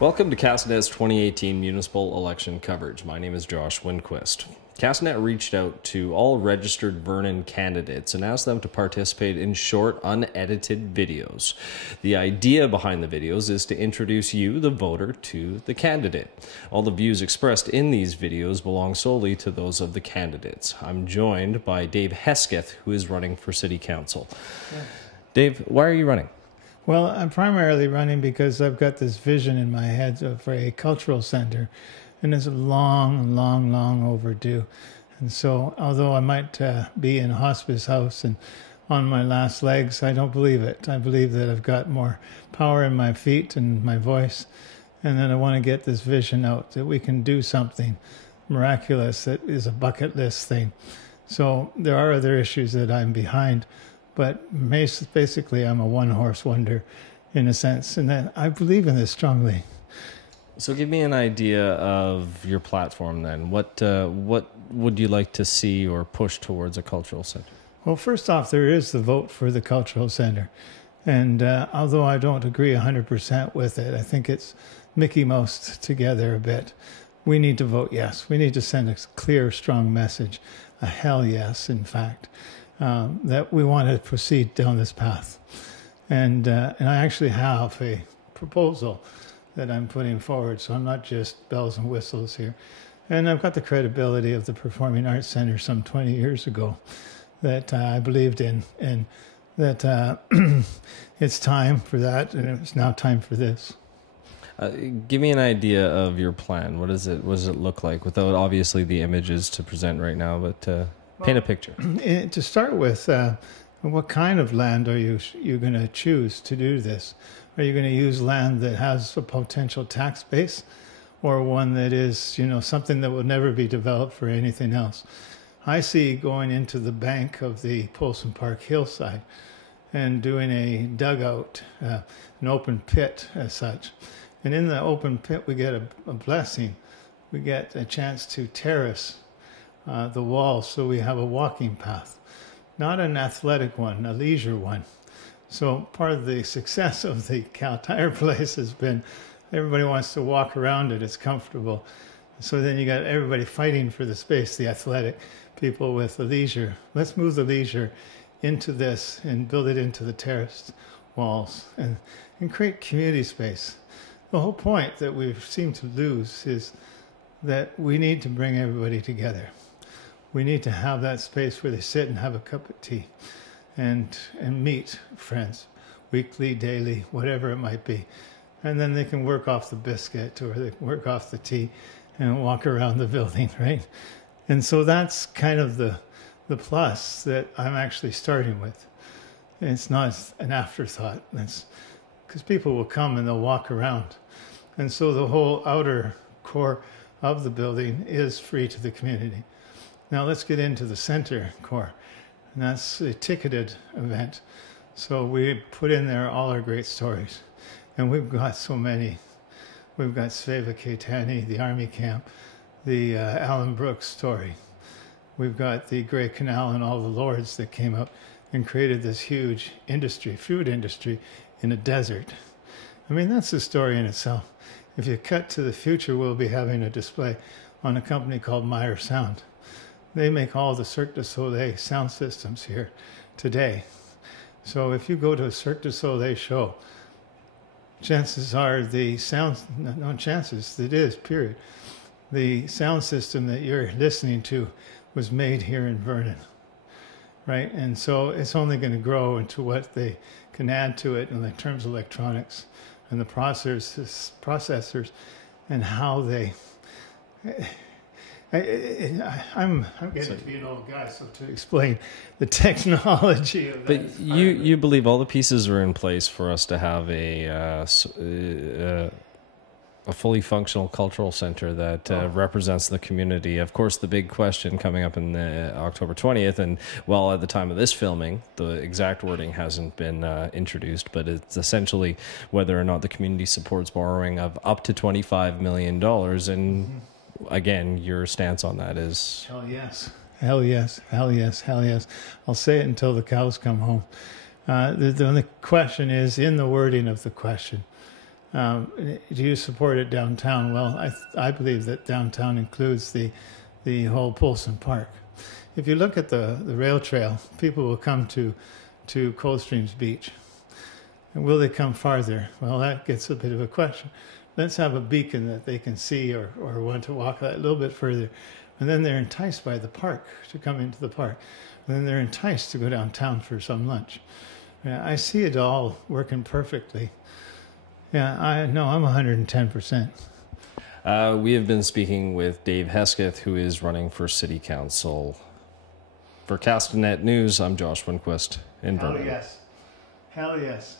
Welcome to Castanet's 2018 municipal election coverage. My name is Josh Winquist. Castanet reached out to all registered Vernon candidates and asked them to participate in short, unedited videos. The idea behind the videos is to introduce you, the voter, to the candidate. All the views expressed in these videos belong solely to those of the candidates. I'm joined by Dave Hesketh, who is running for City Council. Yeah. Dave, why are you running? Well, I'm primarily running because I've got this vision in my head for a cultural center, and it's long overdue. And so, although I might be in a hospice house and on my last legs, I don't believe it. I believe that I've got more power in my feet and my voice, and that I want to get this vision out, that we can do something miraculous that is a bucket list thing. So there are other issues that I'm behind, but basically I'm a one-horse wonder in a sense, and that I believe in this strongly. So give me an idea of your platform then. What would you like to see or push towards a cultural center? Well, first off, there is the vote for the cultural center. And although I don't agree 100% with it, I think it's Mickey Moused together a bit. We need to vote yes. We need to send a clear, strong message, a hell yes, in fact, that we want to proceed down this path. And I actually have a proposal that I'm putting forward, so I'm not just bells and whistles here. And I've got the credibility of the Performing Arts Center some 20 years ago that I believed in, and that it's time for that, and it's now time for this. Give me an idea of your plan. What does it look like, without obviously the images to present right now, but paint a picture. To start with, what kind of land are you going to choose to do this? Are you going to use land that has a potential tax base, or one that is, something that will never be developed for anything else? I see going into the bank of the Polson Park hillside and doing a dugout, an open pit as such. And in the open pit, we get a blessing. We get a chance to terrace the walls, so we have a walking path. Not an athletic one, a leisure one. So part of the success of the Cal Tire place has been everybody wants to walk around it. It's comfortable. So then you got everybody fighting for the space, the athletic people with the leisure. Let's move the leisure into this and build it into the terraced walls and create community space. The whole point that we seem to lose is that we need to bring everybody together. We need to have that space where they sit and have a cup of tea and meet friends, weekly, daily, whatever it might be. And then they can work off the biscuit, or they can work off the tea and walk around the building, right? And so that's kind of the plus that I'm actually starting with. And it's not an afterthought. It's because people will come and they'll walk around. And so the whole outer core of the building is free to the community. Now let's get into the center core, and that's a ticketed event. So we put in there all our great stories, and we've got so many. We've got Sveva Keitany, the army camp, the Alan Brooks story. We've got the Great Canal and all the lords that came up and created this huge industry, food industry, in a desert. I mean, that's a story in itself. If you cut to the future, we'll be having a display on a company called Meyer Sound. They make all the Cirque du Soleil sound systems here today. So if you go to a Cirque du Soleil show, chances are the sound, no chances, it is, period. The sound system that you're listening to was made here in Vernon, right? And so it's only going to grow into what they can add to it in terms of electronics and the processors and how they... I'm getting to be an old guy, so to explain the technology of that. But you believe all the pieces are in place for us to have a fully functional cultural center that represents the community. Of course, the big question coming up in October 20th, and well, at the time of this filming, the exact wording hasn't been introduced, but it's essentially whether or not the community supports borrowing of up to $25 million. And again, your stance on that is... Hell yes. Hell yes. Hell yes. Hell yes. I'll say it until the cows come home. The only question is in the wording of the question. Do you support it downtown? Well, I believe that downtown includes the whole Polson Park. If you look at the rail trail, people will come to Coldstreams Beach. And will they come farther? Well, that gets a bit of a question. Let's have a beacon that they can see or want to walk a little bit further. And then they're enticed by the park to come into the park. And then they're enticed to go downtown for some lunch. Yeah, I see it all working perfectly. Yeah, I'm 110%. We have been speaking with Dave Hesketh, who is running for City Council. For Castanet News, I'm Josh Winquist in Vernon. Hell yes. Hell yes.